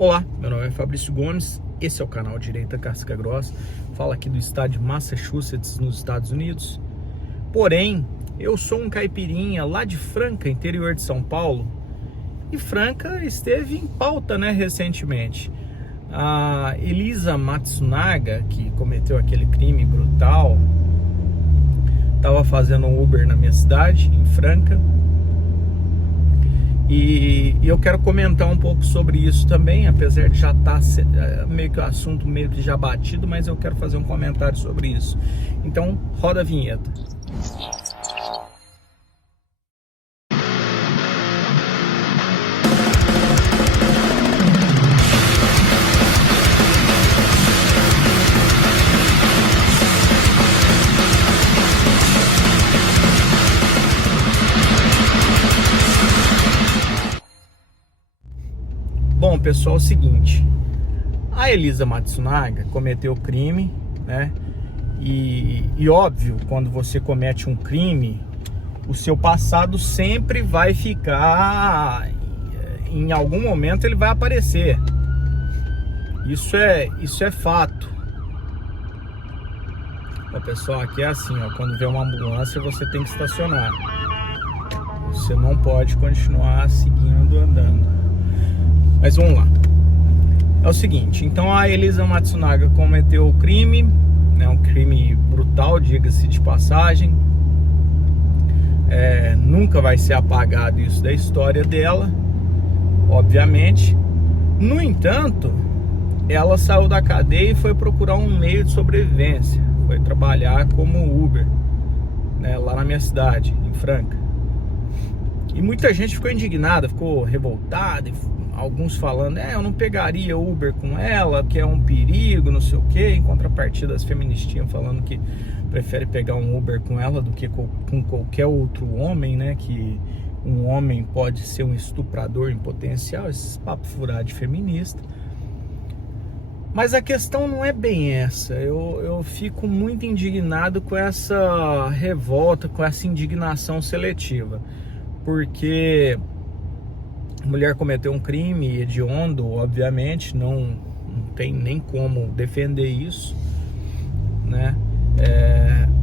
Olá, meu nome é Fabrício Gomes, esse é o canal Direita Casca Grossa, fala aqui do estado de Massachusetts, nos Estados Unidos. Porém, eu sou um caipirinha lá de Franca, interior de São Paulo, e Franca esteve em pauta, recentemente. A Elisa Matsunaga, que cometeu aquele crime brutal, estava fazendo um Uber na minha cidade, em Franca. E eu quero comentar um pouco sobre isso também, apesar de já estar meio que o assunto meio que já batido, mas eu quero fazer um comentário sobre isso. Então, roda a vinheta. Bom, pessoal, é o seguinte, a Elisa Matsunaga cometeu crime, E óbvio, quando você comete um crime, o seu passado sempre vai ficar, em algum momento ele vai aparecer. Isso é fato. Ó, pessoal, aqui é assim, ó, quando vê uma ambulância você tem que estacionar. Você não pode continuar seguindo andando. Mas vamos lá. É o seguinte, então a Elisa Matsunaga cometeu o crime, um crime brutal, diga-se de passagem. Nunca vai ser apagado isso da história dela, obviamente. No entanto, ela saiu da cadeia e foi procurar um meio de sobrevivência. Foi trabalhar como Uber, lá na minha cidade, em Franca. E muita gente ficou indignada, ficou revoltada, alguns falando, eu não pegaria Uber com ela, que é um perigo, não sei o quê. Em contrapartida, as feministinhas falando que prefere pegar um Uber com ela do que com qualquer outro homem, que um homem pode ser um estuprador em potencial, esses papos furados de feminista. Mas a questão não é bem essa. Eu fico muito indignado com essa revolta, com essa indignação seletiva, porque a mulher cometeu um crime hediondo, obviamente, não tem nem como defender isso,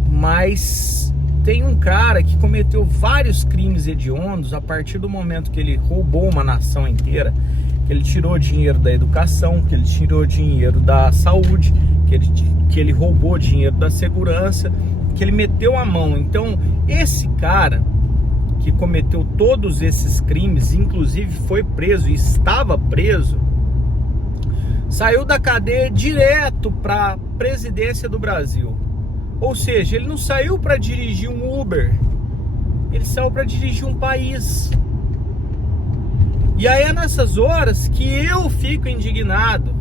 mas tem um cara que cometeu vários crimes hediondos a partir do momento que ele roubou uma nação inteira, que ele tirou dinheiro da educação, que ele tirou dinheiro da saúde, que ele roubou dinheiro da segurança, que ele meteu a mão. Então, esse cara que cometeu todos esses crimes, inclusive foi preso e estava preso, saiu da cadeia direto para a presidência do Brasil. Ou seja, ele não saiu para dirigir um Uber, ele saiu para dirigir um país. E aí é nessas horas que eu fico indignado.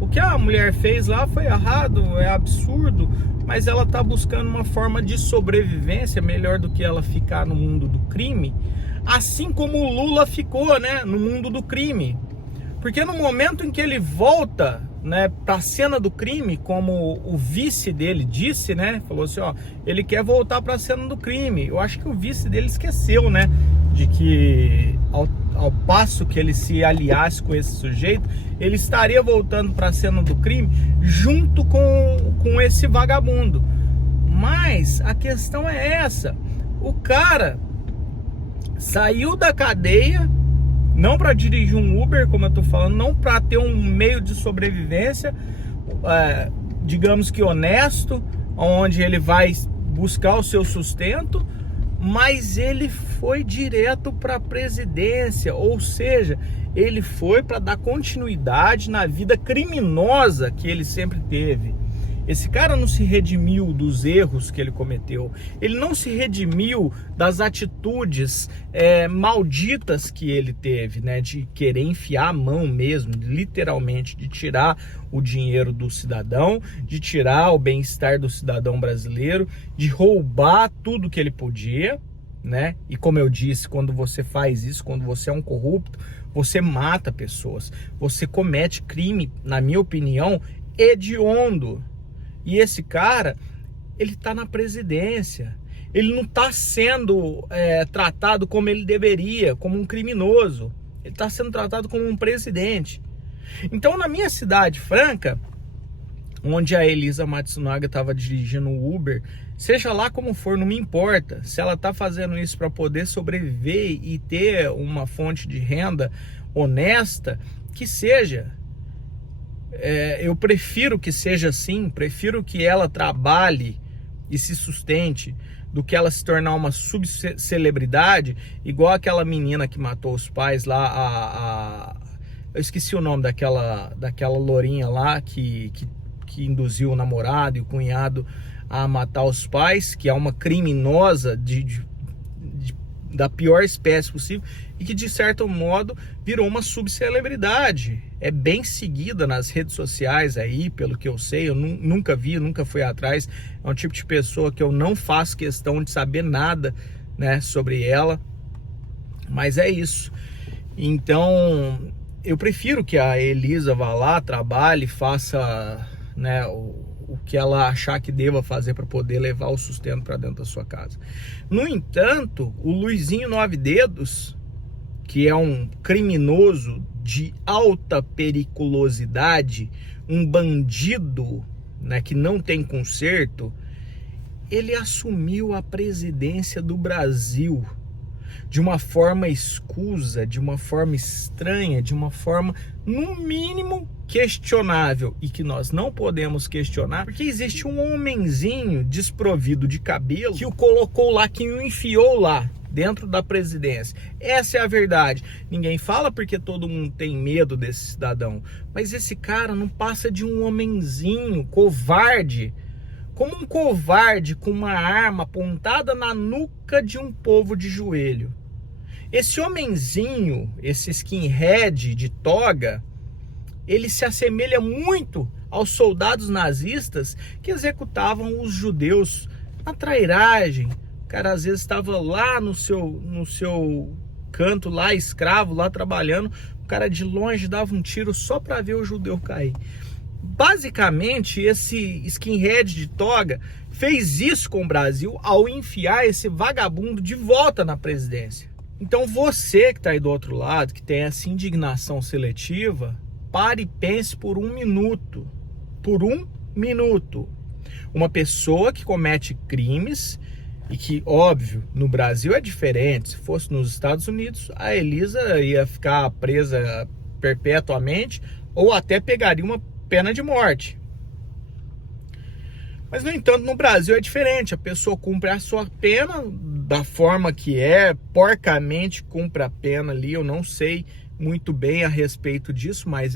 O que a mulher fez lá foi errado, é absurdo, mas ela está buscando uma forma de sobrevivência melhor do que ela ficar no mundo do crime, assim como o Lula ficou, no mundo do crime. Porque no momento em que ele volta, para a cena do crime, como o vice dele disse, falou assim, ele quer voltar para a cena do crime. Eu acho que o vice dele esqueceu, de que ao passo que ele se aliasse com esse sujeito, ele estaria voltando para a cena do crime junto com esse vagabundo. Mas a questão é essa: o cara saiu da cadeia não para dirigir um Uber, como eu tô falando, não para ter um meio de sobrevivência, digamos que honesto, onde ele vai buscar o seu sustento, mas ele foi direto para a presidência, ou seja, ele foi para dar continuidade na vida criminosa que ele sempre teve. Esse cara não se redimiu dos erros que ele cometeu, ele não se redimiu das atitudes malditas que ele teve, de querer enfiar a mão mesmo, literalmente, de tirar o dinheiro do cidadão, de tirar o bem-estar do cidadão brasileiro, de roubar tudo que ele podia, E como eu disse, quando você faz isso, quando você é um corrupto, você mata pessoas, você comete crime, na minha opinião, hediondo. E esse cara, ele tá na presidência, ele não está sendo tratado como ele deveria, como um criminoso. Ele está sendo tratado como um presidente. Então, na minha cidade franca, onde a Elisa Matsunaga estava dirigindo o Uber, seja lá como for, não me importa. Se ela está fazendo isso para poder sobreviver e ter uma fonte de renda honesta, que seja. Eu prefiro que seja assim, prefiro que ela trabalhe e se sustente, do que ela se tornar uma subcelebridade, igual aquela menina que matou os pais lá, eu esqueci o nome daquela lourinha lá que induziu o namorado e o cunhado a matar os pais, que é uma criminosa da pior espécie possível e que de certo modo virou uma subcelebridade. É bem seguida nas redes sociais aí, pelo que eu sei. Eu nunca vi, nunca fui atrás. É um tipo de pessoa que eu não faço questão de saber nada, né, sobre ela. Mas é isso. Então eu prefiro que a Elisa vá lá, trabalhe, faça, né, o que ela achar que deva fazer para poder levar o sustento para dentro da sua casa. No entanto, o Luizinho Nove Dedos, que é um criminoso de alta periculosidade, um bandido, né, que não tem conserto, ele assumiu a presidência do Brasil de uma forma escusa, de uma forma estranha, de uma forma, no mínimo, questionável, e que nós não podemos questionar, porque existe um homenzinho desprovido de cabelo que o colocou lá, que o enfiou lá dentro da presidência. Essa é a verdade. Ninguém fala porque todo mundo tem medo desse cidadão, mas esse cara não passa de um homenzinho covarde, como um covarde com uma arma apontada na nuca de um povo de joelho. Esse homenzinho, esse skinhead de toga, ele se assemelha muito aos soldados nazistas que executavam os judeus na trairagem. O cara às vezes estava lá no seu canto, lá escravo, lá trabalhando, o cara de longe dava um tiro só para ver o judeu cair. Basicamente, esse skinhead de toga fez isso com o Brasil ao enfiar esse vagabundo de volta na presidência. Então você que está aí do outro lado, que tem essa indignação seletiva, pare e pense por um minuto. Por um minuto. Uma pessoa que comete crimes, e que, óbvio, no Brasil é diferente. Se fosse nos Estados Unidos, a Elisa ia ficar presa perpetuamente ou até pegaria uma pena de morte. Mas, no entanto, no Brasil é diferente. A pessoa cumpre a sua pena da forma que é, porcamente cumpre a pena ali. Eu não sei muito bem a respeito disso, mas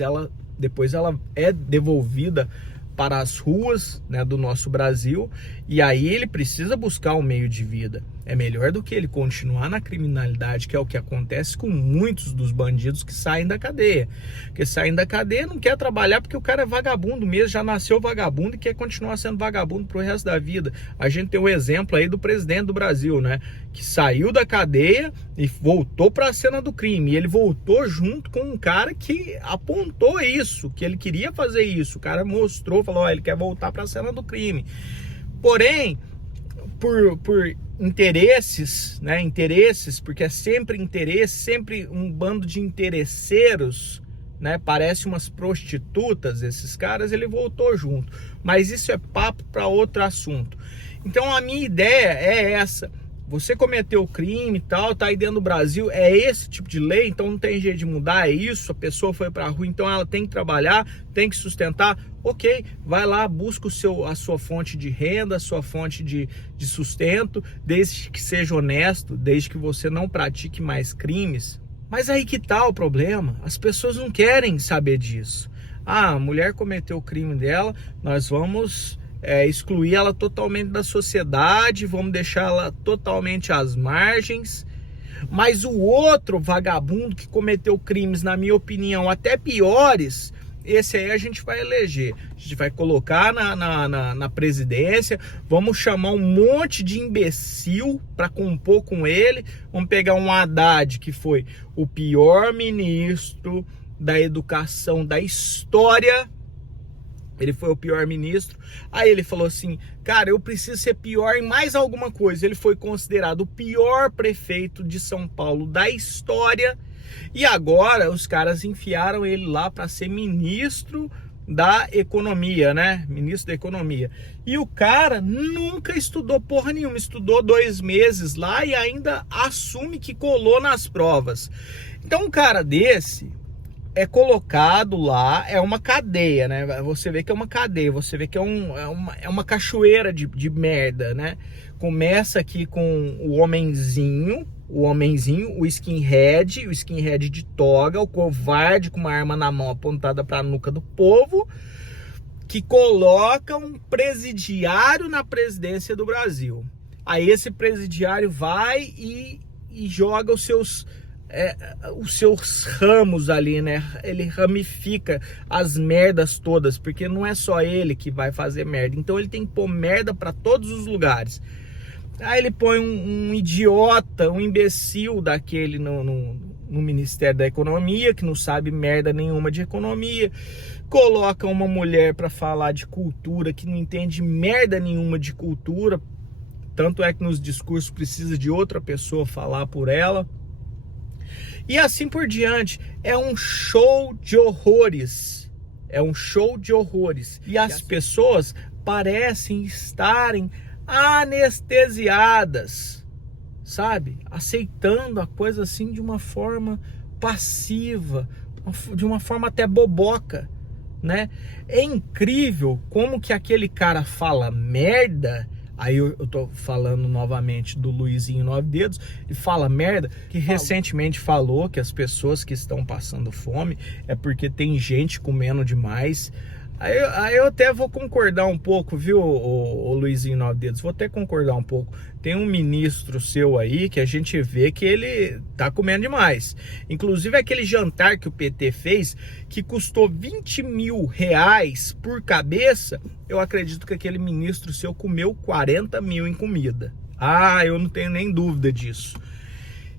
depois ela é devolvida para as ruas, né, do nosso Brasil, e aí ele precisa buscar um meio de vida. É melhor do que ele continuar na criminalidade, que é o que acontece com muitos dos bandidos que saem da cadeia. Porque saem da cadeia, não quer trabalhar porque o cara é vagabundo mesmo, já nasceu vagabundo e quer continuar sendo vagabundo pro resto da vida. A gente tem o exemplo aí do presidente do Brasil, né, que saiu da cadeia e voltou para a cena do crime. E ele voltou junto com um cara que apontou isso, que ele queria fazer isso. O cara mostrou, falou, ó, ele quer voltar para a cena do crime. Porém, por interesses, né? Interesses, porque é sempre interesse, sempre um bando de interesseiros, né? Parece umas prostitutas, esses caras, ele voltou junto. Mas isso é papo para outro assunto. Então a minha ideia é essa. Você cometeu crime e tal, tá aí dentro do Brasil, é esse tipo de lei, então não tem jeito de mudar, é isso, a pessoa foi pra rua, então ela tem que trabalhar, tem que sustentar, ok, vai lá, busca a sua fonte de renda, a sua fonte de sustento, desde que seja honesto, desde que você não pratique mais crimes. Mas aí que tá o problema, as pessoas não querem saber disso. Ah, a mulher cometeu o crime dela, nós vamos excluir ela totalmente da sociedade, vamos deixar ela totalmente às margens. Mas o outro vagabundo que cometeu crimes, na minha opinião, até piores, esse aí a gente vai eleger. A gente vai colocar na presidência, vamos chamar um monte de imbecil para compor com ele. Vamos pegar um Haddad, que foi o pior ministro da educação da história, Ele foi o pior ministro. Aí ele falou assim, cara, eu preciso ser pior em mais alguma coisa. Ele foi considerado o pior prefeito de São Paulo da história. E agora os caras enfiaram ele lá para ser ministro da economia, né? Ministro da economia. E o cara nunca estudou porra nenhuma. Estudou 2 meses lá e ainda assume que colou nas provas. Então um cara desse é colocado lá, é uma cadeia, né? Você vê que é uma cadeia, você vê que é uma cachoeira de merda, né? Começa aqui com o homenzinho, o skinhead de toga, o covarde com uma arma na mão apontada para a nuca do povo, que coloca um presidiário na presidência do Brasil. Aí esse presidiário vai e joga os seus ramos ali, né? Ele ramifica as merdas todas, porque não é só ele que vai fazer merda. Então ele tem que pôr merda para todos os lugares. Aí ele põe um idiota, um imbecil daquele no Ministério da Economia, que não sabe merda nenhuma de economia. Coloca uma mulher para falar de cultura, que não entende merda nenhuma de cultura. Tanto é que nos discursos precisa de outra pessoa falar por ela. E assim por diante, é um show de horrores. É um show de horrores. E as pessoas parecem estarem anestesiadas, sabe? Aceitando a coisa assim de uma forma passiva, de uma forma até boboca, né? É incrível como que aquele cara fala merda. Aí eu tô falando novamente do Luizinho 9 Dedos, e fala merda, que recentemente falou que as pessoas que estão passando fome é porque tem gente comendo demais. Aí eu até vou concordar um pouco, viu, o Luizinho 9 Dedos? Vou até concordar um pouco. Tem um ministro seu aí que a gente vê que ele tá comendo demais. Inclusive aquele jantar que o PT fez, que custou 20 mil reais por cabeça, eu acredito que aquele ministro seu comeu 40 mil em comida. Ah, eu não tenho nem dúvida disso.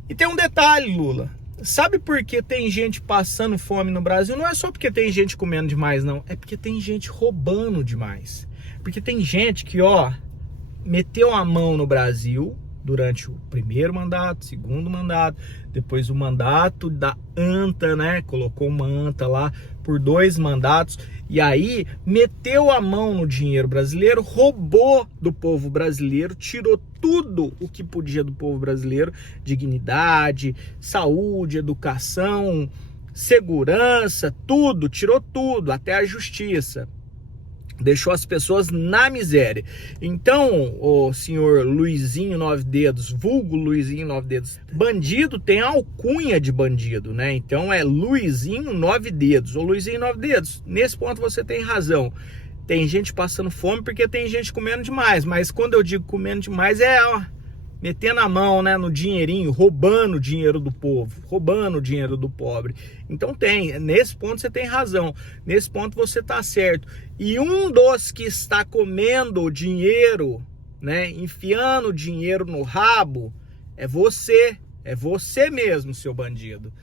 E tem um detalhe, Lula. Sabe por que tem gente passando fome no Brasil? Não é só porque tem gente comendo demais, não. É porque tem gente roubando demais. Porque tem gente que, meteu a mão no Brasil durante o primeiro mandato, segundo mandato, depois o mandato da anta, né? Colocou uma anta lá por 2 mandatos. E aí meteu a mão no dinheiro brasileiro, roubou do povo brasileiro, tirou tudo o que podia do povo brasileiro, dignidade, saúde, educação, segurança, tudo, tirou tudo, até a justiça. Deixou as pessoas na miséria. Então, o senhor Luizinho 9 Dedos, vulgo Luizinho 9 Dedos, bandido tem alcunha de bandido, né? Então é Luizinho 9 Dedos. Ô Luizinho 9 Dedos, nesse ponto você tem razão. Tem gente passando fome porque tem gente comendo demais. Mas quando eu digo comendo demais metendo a mão, né, no dinheirinho, roubando o dinheiro do povo, roubando o dinheiro do pobre. Então nesse ponto você tem razão, nesse ponto você tá certo. E um dos que está comendo o dinheiro, né, enfiando o dinheiro no rabo, é você mesmo, seu bandido.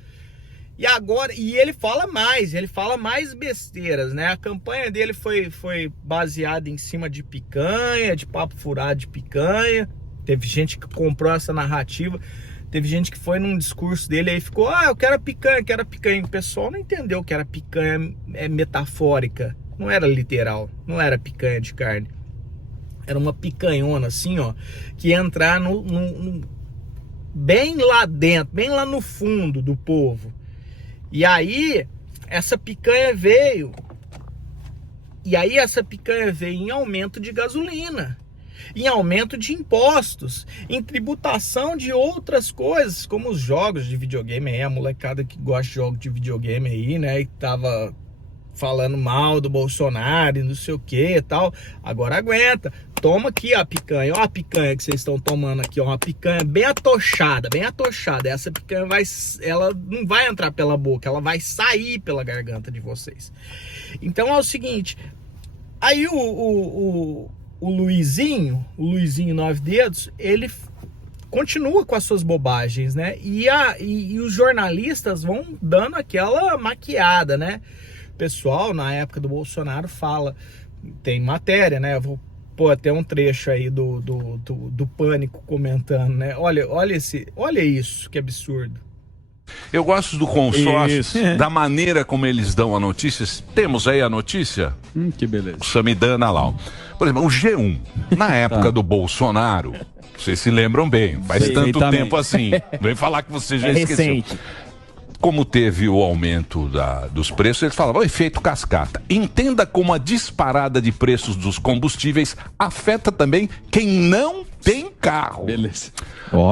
E agora, ele fala mais besteiras, né? A campanha dele foi baseada em cima de picanha, de papo furado de picanha. Teve gente que comprou essa narrativa, teve gente que foi num discurso dele aí ficou, eu quero picanha. O pessoal não entendeu que era picanha metafórica, não era literal, não era picanha de carne. Era uma picanhona assim, que ia entrar bem lá dentro, bem lá no fundo do povo. E aí, essa picanha veio em aumento de gasolina, em aumento de impostos, em tributação de outras coisas, como os jogos de videogame aí, a molecada que gosta de jogos de videogame aí, né, e tava falando mal do Bolsonaro e não sei o que e tal, agora aguenta, toma aqui a picanha, ó a picanha que vocês estão tomando aqui, ó, uma picanha bem atochada, essa picanha ela não vai entrar pela boca, ela vai sair pela garganta de vocês. Então é o seguinte, aí o Luizinho 9 Dedos, ele continua com as suas bobagens, né? E os jornalistas vão dando aquela maquiada, né? pessoal, na época do Bolsonaro, fala, tem matéria, né? Eu vou pôr até um trecho aí do Pânico comentando, né? Olha isso, que absurdo. Eu gosto do consórcio, da maneira como eles dão a notícia. Temos aí a notícia? Que beleza. Samidana lá. Por exemplo, o G1, na época do Bolsonaro, vocês se lembram bem, faz tanto tempo assim. Vem falar que você já esqueceu. Recente. Como teve o aumento dos preços, eles falavam, efeito cascata. Entenda como a disparada de preços dos combustíveis afeta também quem não tem carro. Beleza.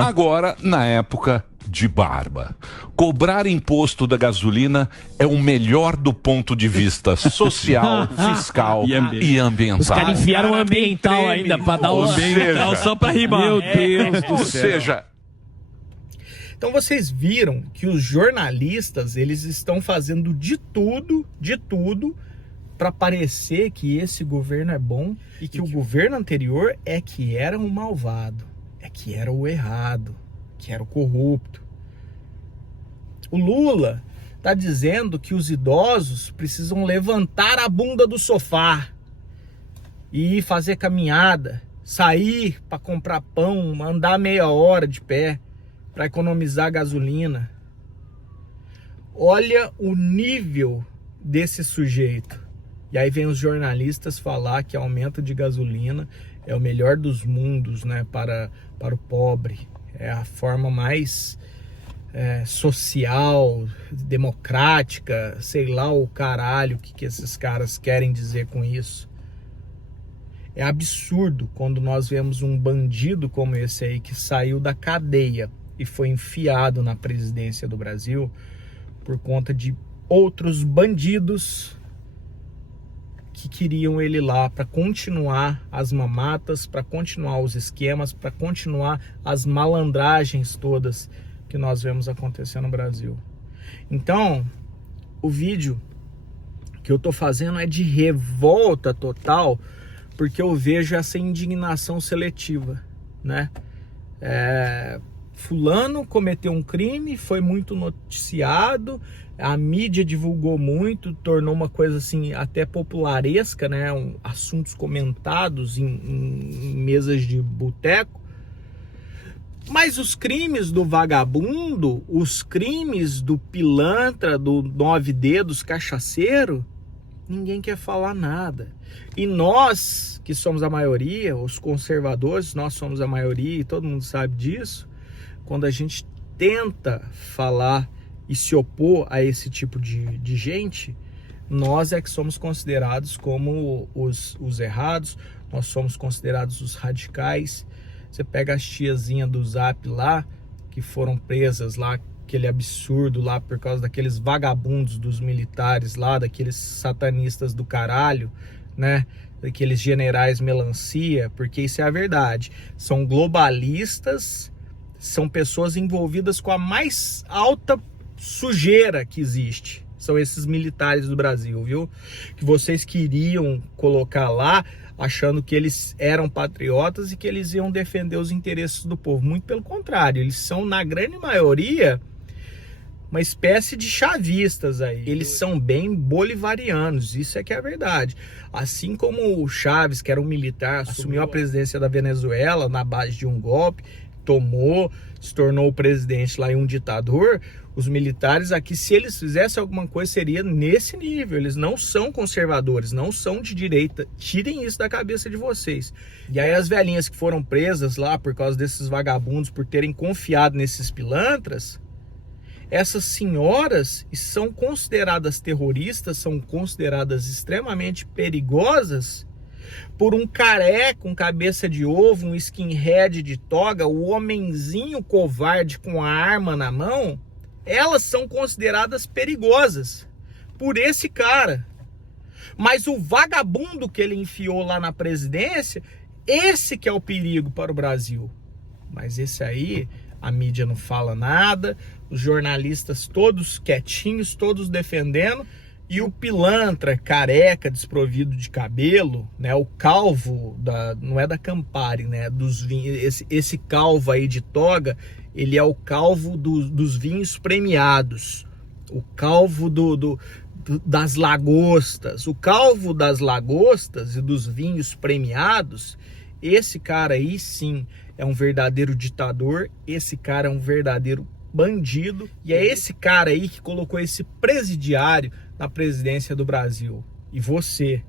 Agora, na época de barba, cobrar imposto da gasolina é o melhor do ponto de vista social, fiscal e ambiental. Os caras enfiaram o ambiental ainda pra dar o ambiental só pra rimar. Meu Deus do céu. Ou seja... Então vocês viram que os jornalistas, eles estão fazendo de tudo para parecer que esse governo é bom e que o governo anterior é que era o malvado, é que era o errado, que era o corrupto. O Lula está dizendo que os idosos precisam levantar a bunda do sofá e ir fazer caminhada, sair para comprar pão, andar meia hora de pé para economizar gasolina. Olha o nível desse sujeito. E aí vem os jornalistas falar que aumento de gasolina é o melhor dos mundos, né, para o pobre. É a forma mais social, democrática, sei lá o caralho que esses caras querem dizer com isso. É absurdo quando nós vemos um bandido como esse aí que saiu da cadeia e foi enfiado na presidência do Brasil por conta de outros bandidos que queriam ele lá para continuar as mamatas, para continuar os esquemas, para continuar as malandragens todas que nós vemos acontecer no Brasil. Então, o vídeo que eu tô fazendo é de revolta total, porque eu vejo essa indignação seletiva, né? Fulano cometeu um crime, foi muito noticiado, a mídia divulgou muito, tornou uma coisa assim até popularesca, né? Assuntos comentados em mesas de boteco. Mas os crimes do vagabundo, os crimes do pilantra, do 9 dedos cachaceiro, ninguém quer falar nada. E nós, que somos a maioria, os conservadores, nós somos a maioria e todo mundo sabe disso. Quando a gente tenta falar e se opor a esse tipo de gente, nós é que somos considerados como os errados, nós somos considerados os radicais. Você pega as tiazinhas do Zap lá, que foram presas lá, aquele absurdo lá por causa daqueles vagabundos dos militares lá, daqueles satanistas do caralho, né? Daqueles generais melancia, porque isso é a verdade. São globalistas, são pessoas envolvidas com a mais alta sujeira que existe. São esses militares do Brasil, viu? Que vocês queriam colocar lá, achando que eles eram patriotas e que eles iam defender os interesses do povo. Muito pelo contrário, eles são, na grande maioria, uma espécie de chavistas aí. Eles são bem bolivarianos, isso é que é a verdade. Assim como o Chaves, que era um militar, assumiu a presidência da Venezuela na base de um golpe, tomou, se tornou o presidente lá e um ditador, os militares aqui, se eles fizessem alguma coisa, seria nesse nível. Eles não são conservadores, não são de direita. Tirem isso da cabeça de vocês. E aí as velhinhas que foram presas lá por causa desses vagabundos, por terem confiado nesses pilantras, essas senhoras são consideradas terroristas, são consideradas extremamente perigosas por um careca, um cabeça de ovo, um skinhead de toga, o homenzinho covarde com a arma na mão. Elas são consideradas perigosas por esse cara. Mas o vagabundo que ele enfiou lá na presidência, esse que é o perigo para o Brasil. Mas esse aí, a mídia não fala nada, os jornalistas todos quietinhos, todos defendendo, e o pilantra, careca, desprovido de cabelo, né, o calvo, não é da Campari, né, dos vinhos, esse calvo aí de toga, ele é o calvo dos vinhos premiados, o calvo das lagostas, o calvo das lagostas e dos vinhos premiados, esse cara aí sim é um verdadeiro ditador, esse cara é um verdadeiro bandido, e é esse cara aí que colocou esse presidiário na presidência do Brasil. E você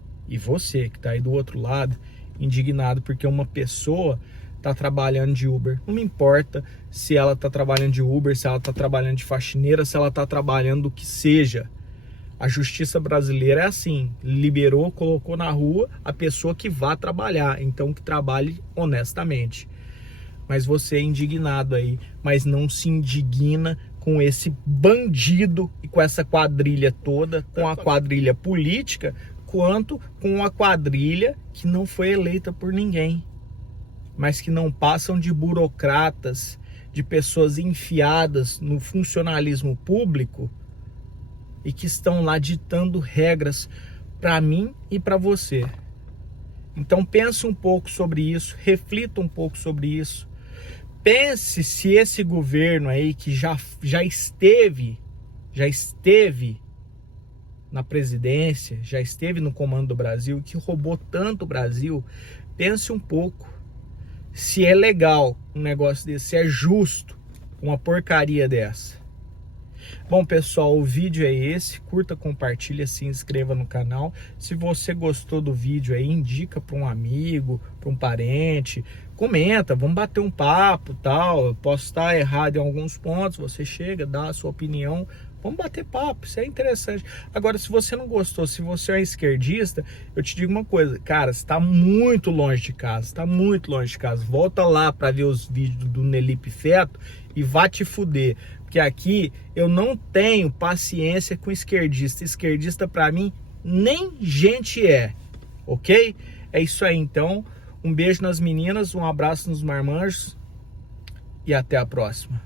que tá aí do outro lado, indignado porque uma pessoa tá trabalhando de Uber. Não me importa se ela tá trabalhando de Uber, se ela tá trabalhando de faxineira, se ela tá trabalhando do que seja. A justiça brasileira é assim, liberou, colocou na rua a pessoa que vá trabalhar, então que trabalhe honestamente. Mas você é indignado aí, mas não se indigna com esse bandido e com essa quadrilha toda, com a quadrilha política, quanto com a quadrilha que não foi eleita por ninguém, mas que não passam de burocratas, de pessoas enfiadas no funcionalismo público e que estão lá ditando regras para mim e para você. Então pense um pouco sobre isso, reflita um pouco sobre isso. Pense se esse governo aí que já esteve na presidência, já esteve no comando do Brasil, que roubou tanto o Brasil, pense um pouco se é legal um negócio desse, se é justo uma porcaria dessa. Bom, pessoal, o vídeo é esse. Curta, compartilha, se inscreva no canal. Se você gostou do vídeo aí, indica para um amigo, para um parente. Comenta, vamos bater um papo, tal. Eu posso estar errado em alguns pontos, você chega, dá a sua opinião. Vamos bater papo, isso é interessante. Agora, se você não gostou, se você é esquerdista, eu te digo uma coisa, cara, você está muito longe de casa, Volta lá para ver os vídeos do Nelipe Feto e vá te fuder. Porque aqui eu não tenho paciência com esquerdista. Esquerdista para mim nem gente é, ok? É isso aí então. Um beijo nas meninas, um abraço nos marmanjos e até a próxima.